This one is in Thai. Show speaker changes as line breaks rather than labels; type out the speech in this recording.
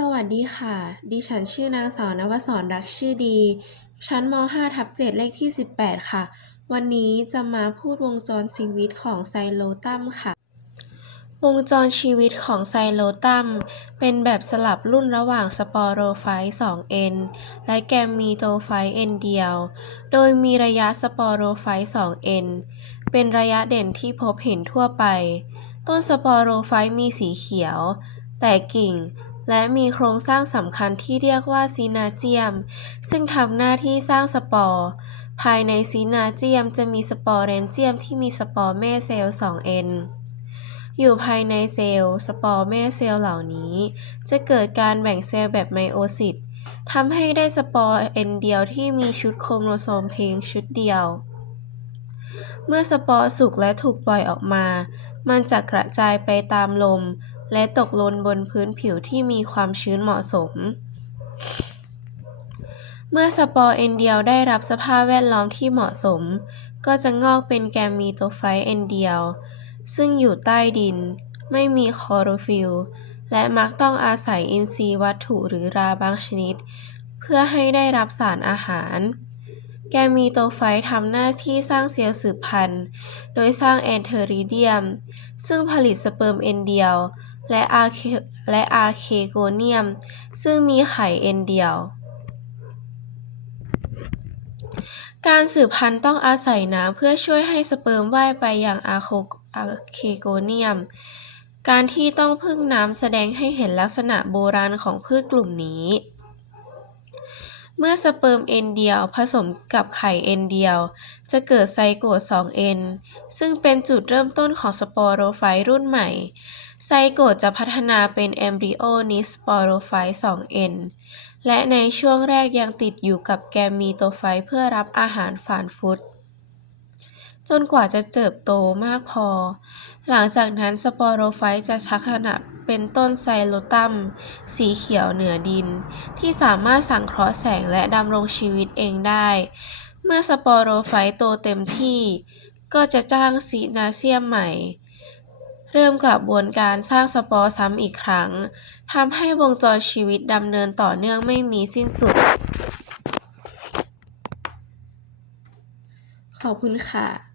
สวัสดีค่ะ ดิฉันชื่อนางสาวนวศรรักชื่อดี ชั้นม 5 ทับ7เลขที่ 18 ค่ะ วันนี้จะมาพูดวงจรชีวิตของไซโลตัมค่ะ วงจรชีวิตของไซโลตัมเป็นแบบสลับรุ่นระหว่างสปอโรไฟต์ 2N และแกมมีโตไฟต์ N เดียว โดยมีระยะสปอโรไฟต์ 2N เป็นระยะเด่นที่พบเห็นทั่วไป ต้นสปอโรไฟต์มีสีเขียว แต่กิ่ง และมีโครงสร้างสำคัญที่เรียกว่าซีนาเจียม ซึ่งทำหน้าที่สร้างสปอร์ ภายในซีนาเจียมจะมีสปอร์เรนเจียมที่มีสปอร์แม่เซลล์ 2N อยู่ภายในเซลล์สปอร์แม่เซลล์เหล่านี้ จะเกิดการแบ่งเซลล์แบบไมโอซิสทำให้ได้สปอร์ N เดียวที่มีชุดโครโมโซมเพียงชุดเดียว เมื่อสปอร์สุกและถูกปล่อยออกมา มันจะกระจายไปตามลม และตกหล่นบนพื้นผิวที่มีความชื้นเหมาะสม เมื่อสปอร์ N เดียวได้รับสภาพแวดล้อมที่เหมาะสม ก็จะงอกเป็นแกมมีโตไฟต์ N เดียว ซึ่งอยู่ใต้ดิน ไม่มีคอโรฟิลและมักต้องอาศัยอินทรีย์วัตถุหรือราบางชนิด เพื่อให้ได้รับสารอาหาร แกมีโตไฟทำหน้าที่สร้างเซลล์สืบพันธุ์ โดยสร้างแอนเทอริเดียม ซึ่งผลิตสเปิร์ม N เดียว และอาร์เคและอาร์เคโกเนียม ซึ่งมีไข่ N เดียว การสืบพันธุ์ต้องอาศัยน้ำเพื่อช่วยให้สเปิร์มว่ายไปอยังอาโคอาร์เคโกเนียม การที่ต้องพึ่งน้ำแสดงให้เห็นลักษณะโบราณของพืชกลุ่มนี้ เมื่อสเปิร์ม N เดียวผสมกับไข่ N เดียว จะเกิดไซโกต 2N ซึ่งเป็นจุดเริ่มต้นของสปอโรไฟต์รุ่นใหม่ ไซโกตจะพัฒนาเป็นแอมบริโอนิสปอโรไฟต์ 2N และในช่วงแรกยังติดอยู่กับแกมมีโตไฟต์เพื่อรับอาหารฝานฟุต จนกว่าจะเติบโตมากพอ หลังจากนั้นสปอโรไฟต์จะชักขณะเป็นต้นไซโลตัม สีเขียวเหนือดิน ที่สามารถสังเคราะห์แสงและดำรงชีวิตเองได้ เมื่อสปอโรไฟต์โตเต็มที่ ก็จะจ้างซีนาเซียมใหม่ เริ่มกระบวนการสร้างสปอร์ซ้ำอีกครั้งทำให้วงจรชีวิตดำเนินต่อเนื่องไม่มีสิ้นสุด ขอบคุณค่ะ